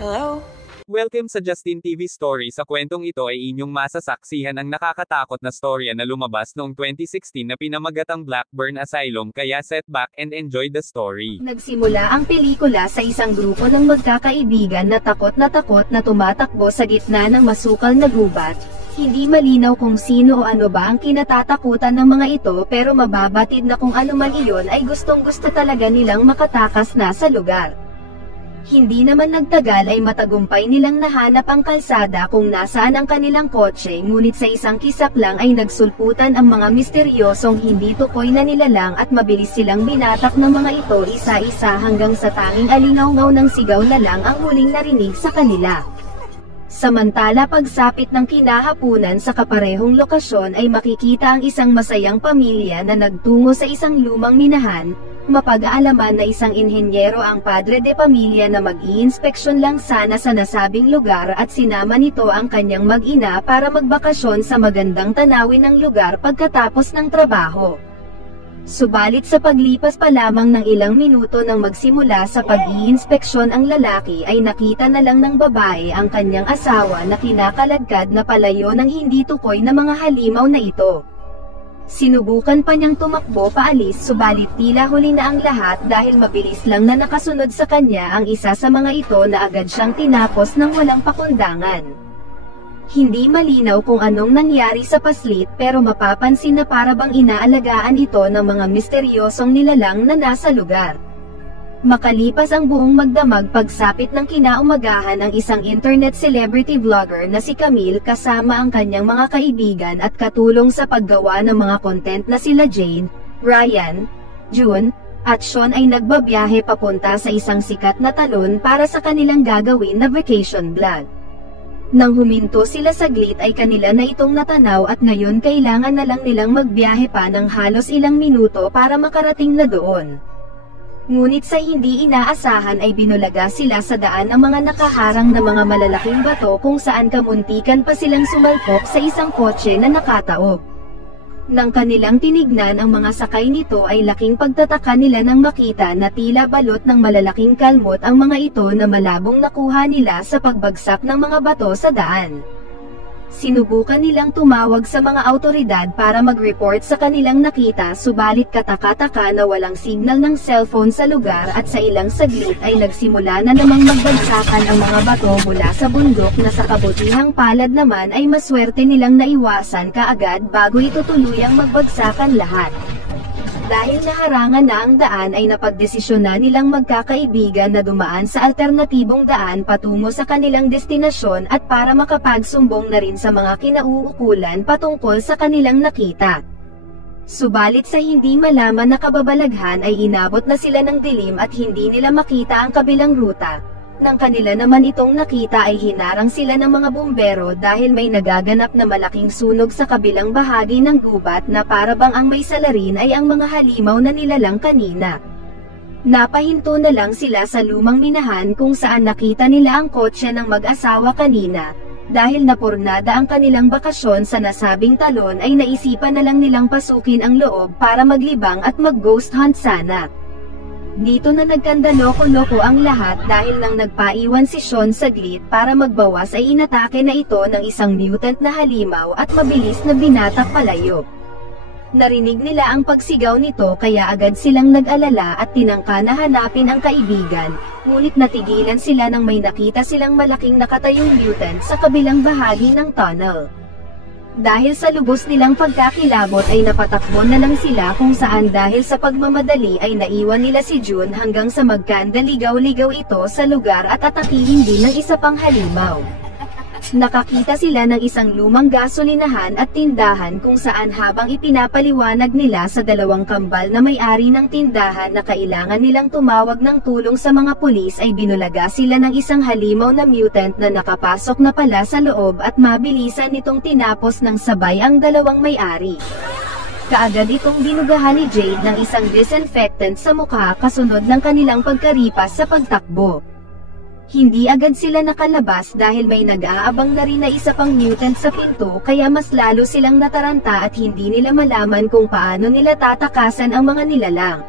Hello? Welcome sa Justin TV Story. Sa kwentong ito ay inyong masasaksihan ang nakakatakot na storya na lumabas noong 2016 na pinamagatang Blackburn Asylum, kaya set back and enjoy the story. Nagsimula ang pelikula sa isang grupo ng magkakaibigan na takot na tumatakbo sa gitna ng masukal na gubat. Hindi malinaw kung sino o ano ba ang kinatatakutan ng mga ito, pero mababatid na kung ano man iyon ay gustong-gusto talaga nilang makatakas na sa lugar. Hindi naman nagtagal ay matagumpay nilang nahanap ang kalsada kung nasaan ang kanilang kotse, ngunit sa isang kisap lang ay nagsulputan ang mga misteryosong hindi tukoy na nilalang at mabilis silang binatak ng mga ito isa-isa hanggang sa tanging alingaw-ngaw ng sigaw na lang ang huling narinig sa kanila. Samantala pagsapit ng kinahapunan sa kaparehong lokasyon ay makikita ang isang masayang pamilya na nagtungo sa isang lumang minahan. Mapag-aalaman na isang inhenyero ang padre de pamilya na mag-iinspeksyon lang sana sa nasabing lugar at sinama nito ang kanyang mag-ina para magbakasyon sa magandang tanawin ng lugar pagkatapos ng trabaho. Subalit sa paglipas pa lamang ng ilang minuto nang magsimula sa pag-iinspeksyon ang lalaki ay nakita na lang ng babae ang kanyang asawa na kinakaladkad na palayo ng hindi tukoy na mga halimaw na ito. Sinubukan pa niyang tumakbo paalis, subalit tila huli na ang lahat dahil mabilis lang na nakasunod sa kanya ang isa sa mga ito na agad siyang tinapos ng walang pakundangan. Hindi malinaw kung anong nangyari sa paslit, pero mapapansin na para bang inaalagaan ito ng mga misteryosong nilalang na nasa lugar. Makalipas ang buong magdamag pagsapit ng kinaumagahan ang isang internet celebrity vlogger na si Camille kasama ang kanyang mga kaibigan at katulong sa paggawa ng mga content na sila Jane, Ryan, June, at Sean ay nagbabiyahe papunta sa isang sikat na talon para sa kanilang gagawin na vacation vlog. Nang huminto sila saglit ay kanila na itong natanaw at ngayon kailangan na lang nilang magbiyahe pa ng halos ilang minuto para makarating na doon. Ngunit sa hindi inaasahan ay binulaga sila sa daan ng mga nakaharang na mga malalaking bato kung saan kamuntikan pa silang sumalpok sa isang kotse na nakataob. Nang kanilang tinignan ang mga sakay nito ay laking pagtataka nila nang makita na tila balot ng malalaking kalmot ang mga ito na malabong nakuha nila sa pagbagsak ng mga bato sa daan. Sinubukan nilang tumawag sa mga awtoridad para mag-report sa kanilang nakita, subalit kataka-taka na walang signal ng cellphone sa lugar at sa ilang saglit ay nagsimula na namang magbagsakan ang mga bato mula sa bundok na sa kabutihang palad naman ay maswerte nilang naiwasan kaagad bago ito tuluyang magbagsakan lahat. Dahil naharangan na ang daan ay napagdesisyon na nilang magkakaibigan na dumaan sa alternatibong daan patungo sa kanilang destinasyon at para makapagsumbong na rin sa mga kinauukulan patungkol sa kanilang nakita. Subalit sa hindi malaman na kababalaghan ay inabot na sila ng dilim at hindi nila makita ang kabilang ruta. Nang kanila naman itong nakita ay hinarang sila ng mga bumbero dahil may nagaganap na malaking sunog sa kabilang bahagi ng gubat na para bang ang may salarin ay ang mga halimaw na nilalang kanina. Napahinto na lang sila sa lumang minahan kung saan nakita nila ang kotse ng mag-asawa kanina. Dahil napurnada ang kanilang bakasyon sa nasabing talon ay naisipan na lang nilang pasukin ang loob para maglibang at mag-ghost hunt sana. Dito na nagkandaloko-loko ang lahat dahil nang nagpaiwan si Sean saglit para magbawas ay inatake na ito ng isang mutant na halimaw at mabilis na binatak palayo. Narinig nila ang pagsigaw nito kaya agad silang nag-alala at tinangka na hanapin ang kaibigan, ngunit natigilan sila nang may nakita silang malaking nakatayong mutant sa kabilang bahagi ng tunnel. Dahil sa lubos nilang pagkakilabot ay napatakbo na lang sila kung saan dahil sa pagmamadali ay naiwan nila si June hanggang sa magkandaligaw-ligaw ito sa lugar at atakihin din ng isa pang halimaw. Nakakita sila ng isang lumang gasolinahan at tindahan kung saan habang ipinapaliwanag nila sa dalawang kambal na may-ari ng tindahan na kailangan nilang tumawag ng tulong sa mga pulis ay binulaga sila ng isang halimaw na mutant na nakapasok na pala sa loob at mabilisan nitong tinapos ng sabay ang dalawang may-ari. Kaagad itong dinugahan ni Jade ng isang disinfectant sa mukha kasunod ng kanilang pagkaripas sa pagtakbo. Hindi agad sila nakalabas dahil may nag-aabang na rin na isa pang mutant sa pinto kaya mas lalo silang nataranta at hindi nila malaman kung paano nila tatakasan ang mga nilalang.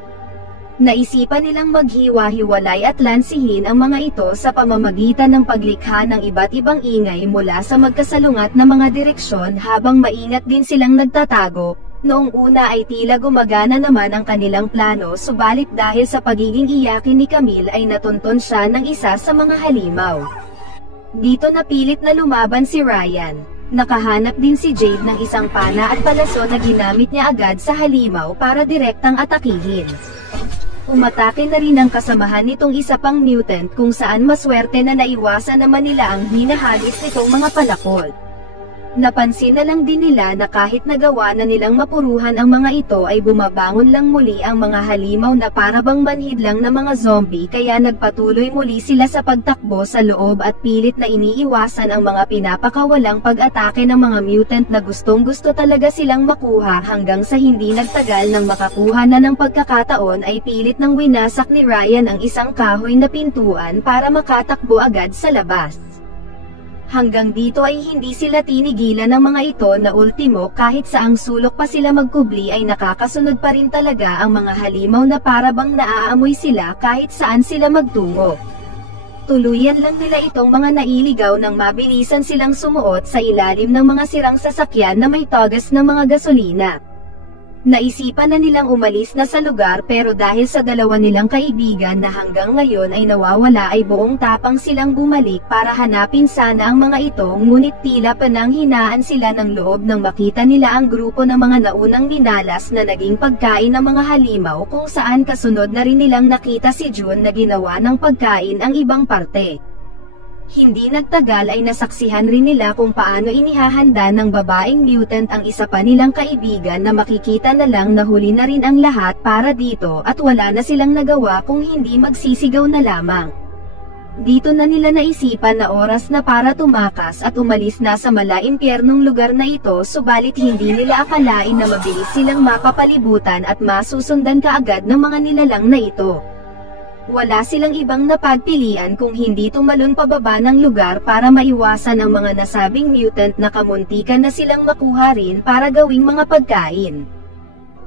Naisipan nilang maghiwa-hiwalay at lansihin ang mga ito sa pamamagitan ng paglikha ng iba't ibang ingay mula sa magkasalungat na mga direksyon habang maingat din silang nagtatago. Noong una ay tila gumagana naman ang kanilang plano, subalit dahil sa pagiging iyakin ni Camille ay natunton siya ng isa sa mga halimaw. Dito napilit na lumaban si Ryan. Nakahanap din si Jade ng isang pana at palaso na ginamit niya agad sa halimaw para direktang atakihin. Umatake na rin ang kasamahan nitong isa pang mutant kung saan maswerte na naiwasan naman nila ang hinahagis nitong mga palakol. Napansin na lang din nila na kahit nagawa na nilang mapuruhan ang mga ito ay bumabangon lang muli ang mga halimaw na parabang manhid lang na mga zombie, kaya nagpatuloy muli sila sa pagtakbo sa loob at pilit na iniiwasan ang mga pinapakawalang pag-atake ng mga mutant na gustong-gusto talaga silang makuha, hanggang sa hindi nagtagal nang makakuha na ng pagkakataon ay pilit nang winasak ni Ryan ang isang kahoy na pintuan para makatakbo agad sa labas. Hanggang dito ay hindi sila tinigilan ng mga ito na ultimo, kahit saang sulok pa sila magkubli ay nakakasunod pa rin talaga ang mga halimaw na parabang naaamoy sila kahit saan sila magtungo. Tuluyan lang nila itong mga nailigaw nang mabilisan silang sumuot sa ilalim ng mga sirang sasakyan na may togas ng mga gasolina. Naisipan na nilang umalis na sa lugar, pero dahil sa dalawa nilang kaibigan na hanggang ngayon ay nawawala ay buong tapang silang bumalik para hanapin sana ang mga ito, ngunit tila pananghinaan sila ng loob nang makita nila ang grupo ng mga naunang minalas na naging pagkain ng mga halimaw, kung saan kasunod na rin nilang nakita si June na ginawa ng pagkain ang ibang parte. Hindi nagtagal ay nasaksihan rin nila kung paano inihahanda ng babaeng mutant ang isa pa nilang kaibigan, na makikita na lang na huli na rin ang lahat para dito at wala na silang nagawa kung hindi magsisigaw na lamang. Dito na nila naisipan na oras na para tumakas at umalis na sa malaimpyernong lugar na ito, subalit hindi nila akalain na mabilis silang mapapalibutan at masusundan kaagad ng mga nilalang na ito. Wala silang ibang napagpilian kung hindi tumalon pababa ng lugar para maiwasan ang mga nasabing mutant na kamuntikan na silang makuha rin para gawing mga pagkain.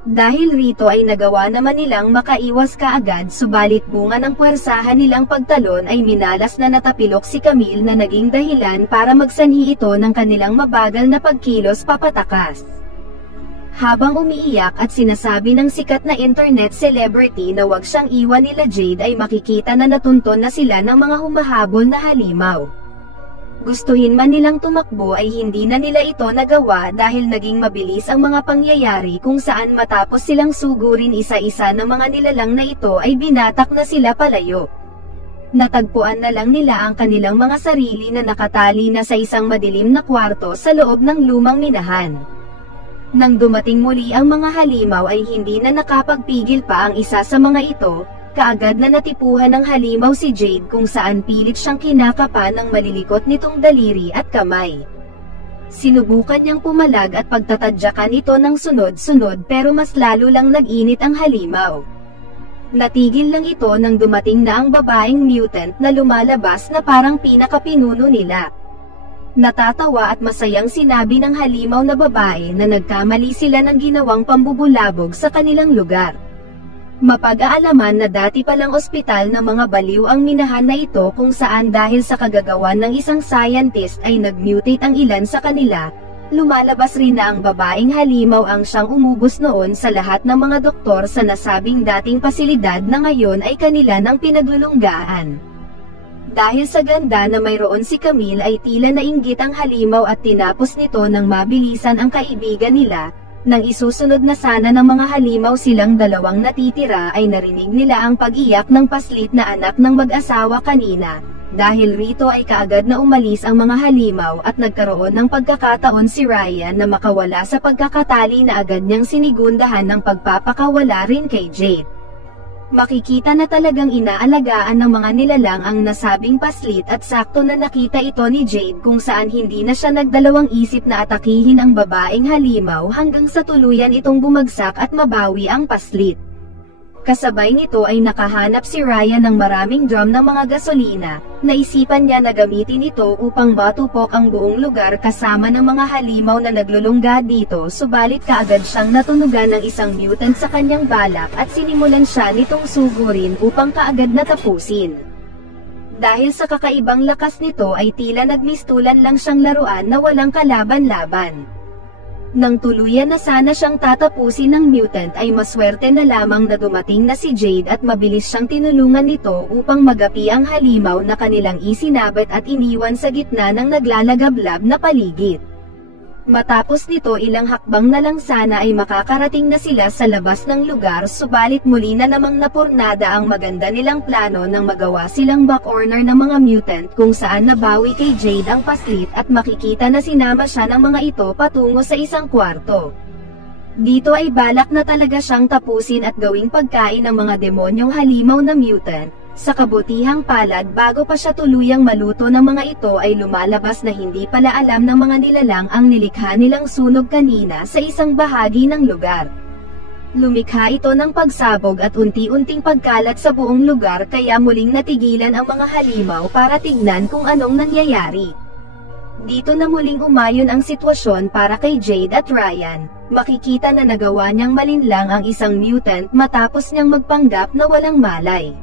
Dahil rito ay nagawa naman nilang makaiwas kaagad, subalit bunga ng puwersahan nilang pagtalon ay minalas na natapilok si Camille na naging dahilan para magsanhi ito ng kanilang mabagal na pagkilos papatakas. Habang umiiyak at sinasabi ng sikat na internet celebrity na wag siyang iwan nila Jade, ay makikita na natunton na sila ng mga humahabol na halimaw. Gustuhin man nilang tumakbo ay hindi na nila ito nagawa dahil naging mabilis ang mga pangyayari, kung saan matapos silang sugurin isa-isa ng mga nilalang na ito ay binatak na sila palayo. Natagpuan na lang nila ang kanilang mga sarili na nakatali na sa isang madilim na kwarto sa loob ng lumang minahan. Nang dumating muli ang mga halimaw ay hindi na nakapagpigil pa ang isa sa mga ito, kaagad na natipuhan ng halimaw si Jade, kung saan pilit siyang kinakapan ng malilikot nitong daliri at kamay. Sinubukan niyang pumalag at pagtatadyakan ito ng sunod-sunod, pero mas lalo lang nag-init ang halimaw. Natigil lang ito nang dumating na ang babaeng mutant na lumalabas na parang pinakapinuno nila. Natatawa at masayang sinabi ng halimaw na babae na nagkamali sila ng ginawang pambubulabog sa kanilang lugar. Mapag-aalaman na dati palang ospital ng mga baliw ang minahan na ito, kung saan dahil sa kagagawan ng isang scientist ay nag-mutate ang ilan sa kanila. Lumalabas rin na ang babaeng halimaw ang siyang umubos noon sa lahat ng mga doktor sa nasabing dating pasilidad na ngayon ay kanila ng pinaglulunggaan. Dahil sa ganda na mayroon si Camille ay tila nainggit ang halimaw at tinapos nito nang mabilisan ang kaibigan nila. Nang isusunod na sana ng mga halimaw silang dalawang natitira ay narinig nila ang pag-iyak ng paslit na anak ng mag-asawa kanina. Dahil rito ay kaagad na umalis ang mga halimaw at nagkaroon ng pagkakataon si Ryan na makawala sa pagkakatali na agad niyang sinigundahan ng pagpapakawala rin kay Jade. Makikita na talagang inaalagaan ng mga nilalang ang nasabing paslit at sakto na nakita ito ni Jade, kung saan hindi na siya nagdalawang isip na atakihin ang babaeng halimaw hanggang sa tuluyan itong bumagsak at mabawi ang paslit. Kasabay nito ay nakahanap si Ryan ng maraming drum ng mga gasolina. Naisipan niya na gamitin ito upang matupok ang buong lugar kasama ng mga halimaw na naglulungga dito, subalit kaagad siyang natunugan ng isang mutant sa kanyang balak at sinimulan siya nitong sugurin upang kaagad natapusin. Dahil sa kakaibang lakas nito ay tila nagmistulan lang siyang laruan na walang kalaban-laban. Nang tuluyan na sana siyang tatapusin ng mutant ay maswerte na lamang na dumating na si Jade at mabilis siyang tinulungan nito upang magapi ang halimaw na kanilang isinabit at iniwan sa gitna ng naglalagablab na paligid. Matapos nito ilang hakbang na lang sana ay makakarating na sila sa labas ng lugar, subalit muli na namang napurnada ang maganda nilang plano nang magawa silang back-corner ng mga mutant kung saan nabawi kay Jade ang paslit at makikita na sinama siya ng mga ito patungo sa isang kwarto. Dito ay balak na talaga siyang tapusin at gawing pagkain ng mga demonyong halimaw na mutant. Sa kabutihang palad, bago pa siya tuluyang maluto ng mga ito ay lumalabas na hindi pala alam ng mga nilalang ang nilikha nilang sunog kanina sa isang bahagi ng lugar. Lumikha ito ng pagsabog at unti-unting pagkalat sa buong lugar, kaya muling natigilan ang mga halimaw para tignan kung anong nangyayari. Dito na muling umayon ang sitwasyon para kay Jade at Ryan. Makikita na nagawa niyang malinlang ang isang mutant matapos niyang magpanggap na walang malay.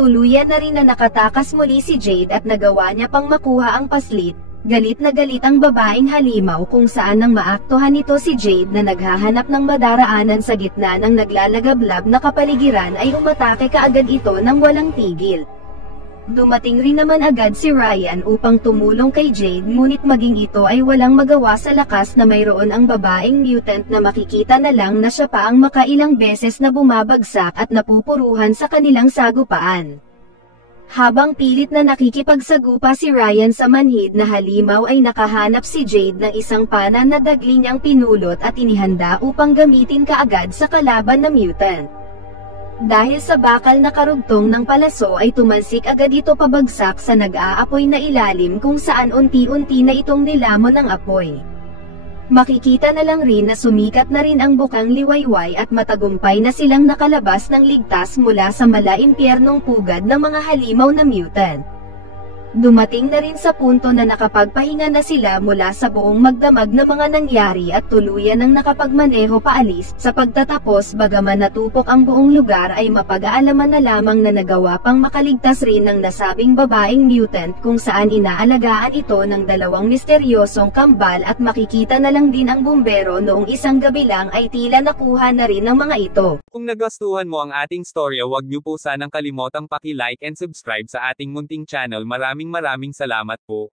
Tuluyan na rin na nakatakas muli si Jade at nagawa niya pang makuha ang paslit. Galit na galit ang babaeng halimaw kung saan nang maaktuhan nito si Jade na naghahanap ng madaraanan sa gitna ng naglalagablab na kapaligiran ay umatake kaagad ito ng walang tigil. Dumating rin naman agad si Ryan upang tumulong kay Jade, ngunit maging ito ay walang magawa sa lakas na mayroon ang babaeng mutant na makikita na lang na siya pa ang makailang beses na bumabagsak at napupuruhan sa kanilang sagupaan. Habang pilit na nakikipagsagupa si Ryan sa manhid na halimaw ay nakahanap si Jade ng isang pana na dagli niyang pinulot at inihanda upang gamitin kaagad sa kalaban na mutant. Dahil sa bakal na karugtong ng palaso ay tumansik agad ito pabagsak sa nag-aapoy na ilalim kung saan unti-unti na itong nilamon ng apoy. Makikita na lang rin na sumikat na rin ang bukang liwayway at matagumpay na silang nakalabas ng ligtas mula sa malaimpyernong pugad ng mga halimaw na mutant. Dumating na rin sa punto na nakapagpahinga na sila mula sa buong magdamag na mga nangyari at tuluyan ng nakapagmaneho paalis. Sa pagtatapos, bagaman natupok ang buong lugar ay mapag-aalaman na lamang na nagawa pang makaligtas rin ng nasabing babaeng mutant kung saan inaalagaan ito ng dalawang misteryosong kambal at makikita na lang din ang bumbero noong isang gabi lang ay tila nakuha na rin ng mga ito. Kung nagustuhan mo ang ating storya, huwag niyo po sanang kalimotang paki-like and subscribe sa ating munting channel. Maraming salamat po.